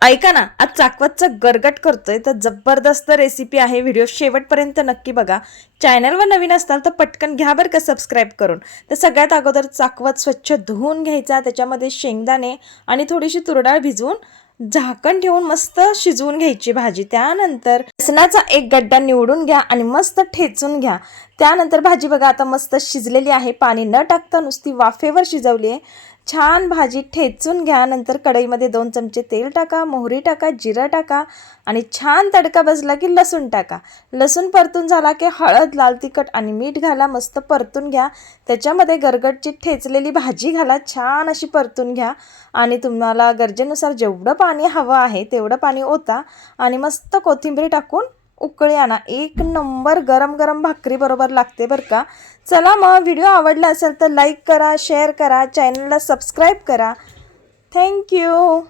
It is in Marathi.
ऐका ना, आज चाकवतचं गरगट करतोय तर जबरदस्त रेसिपी आहे. व्हिडिओ शेवटपर्यंत नक्की बघा. चॅनलवर नवीन असताल तर पटकन घ्या बरं का सबस्क्राईब करून. तर सगळ्यात अगोदर चाकवत स्वच्छ धुवून घ्यायचा, त्याच्यामध्ये शेंगदाणे आणि थोडीशी तुरडाळ भिजवून झाकण ठेवून मस्त शिजवून घ्यायची भाजी. त्यानंतर लसणाचा एक गड्डा निवडून घ्या आणि मस्त ठेचून घ्या. त्यानंतर भाजी बघा आता मस्त शिजलेली आहे. पाणी न टाकता नुसती वाफेवर शिजवली आहे. छान भाजी ठेचून घ्या. नंतर कढईमध्ये 2 चमचे तेल टाका, मोहरी टाका, जिरं टाका आणि छान तडका बसला की लसूण टाका. लसूण परतून झाला की हळद, लाल तिखट आणि मीठ घाला. मस्त परतून घ्या. त्याच्यामध्ये गरगटची ठेचलेली भाजी घाला. छान अशी परतून घ्या आणि तुम्हाला गरजेनुसार जेवढं पाणी हवं आहे तेवढं पाणी ओता आणि मस्त कोथिंबीर टाकून उकळी आणा. एक नंबर गरम गरम भाकरी बरोबर लागते बरं का. चला मग, व्हिडिओ आवडला असेल तर लाईक करा, शेअर करा, चॅनलला सबस्क्राईब करा. थँक्यू.